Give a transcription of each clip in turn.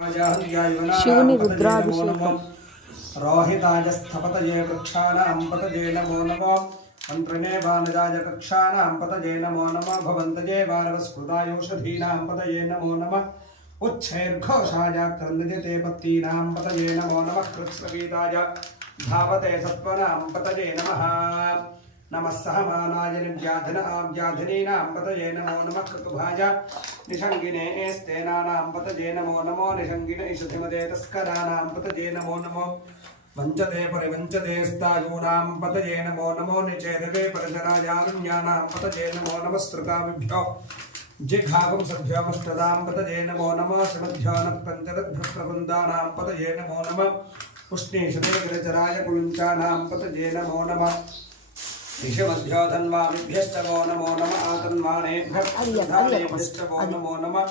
శివుని రుద్రాభిషేకం. రోహితాయ స్థపతయే వృక్షాణాం పతయే నమో నమో మంత్రనే బాణజాయ కక్షాణాం పతయే నమో నమో భవంతయే వారవస్కృతాయోషధీనాం పతయే నమో నమః ఉచ్ఛైర్ఘోషాయ క్రందయతే పత్తీనాం పతయే నమో నమః కృత్స్రవీతాయ ధావతే సత్వనాం పతయే నమః नमः सहमानाय व्याधनीनां पतये नमो नमः कृतुभाय निषङ्गिने स्तेनानां पतये नमो नमो निषङ्गिने इषधिमदे तस्कराणां पतये नमो नमो वञ्चते परिवञ्चते स्तायूनां पतये नमो नमो निचेदके परिचरायारुण्यानां पतये नमो नमः स्त्रुताभिभ्यो जिघागं सभ्योमष्टदां पतये नमो नमः श्रीमद्भ्यो नक्तञ्चरद्भ्यप्रवृन्दानां पतये नमो नमः पुष्णीषते गिरिचराय कुलुञ्चानां पतये नमो नमः ऋषभ्यो धन्वाभ्यश्च वो नमो नमः आतन्वानेभ्यश्च वो नमो नमः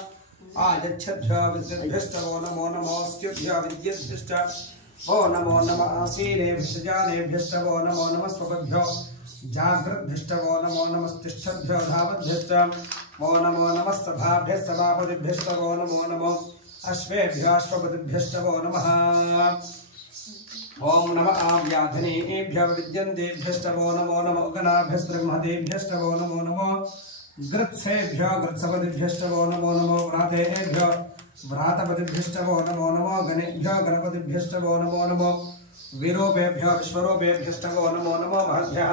आयच्छद्भ्यो विद्युद्भ्यश्च वो नमो नमोऽस्त्युभ्यो विद्युद्भ्यश्च वो नमो नमः आसीनेभ्यश्च जानेभ्यश्च वो नमो नमः स्वपभ्यो जाग्रद्भ्यश्च वो नमो नमस्तिष्ठद्भ्यो धावद्भ्यश्च वो नमो नमः सभाभ्यः सभापतिभ्यश्च वो नमो नमो अश्वेभ्यो अश्वपतिभ्यश्च वो नमः ओम नमः आव्याधनेभ्यो विद्यन्तेभ्यश्च वो नमो नमो गणाभ्यश्च ब्रह्मदेभ्यश्च वो नमो नमो गृत्सेभ्यो गृत्सपतिभ्यश्च वो नमो नमो व्रातेभ्यो व्रातपतिभ्यश्च वो नमो नमो गणेभ्यो गणपतिभ्यश्च वो नमो नमो विरूपेभ्यो विश्वरूपेभ्यश्च वो नमो नमो महद्भ्यः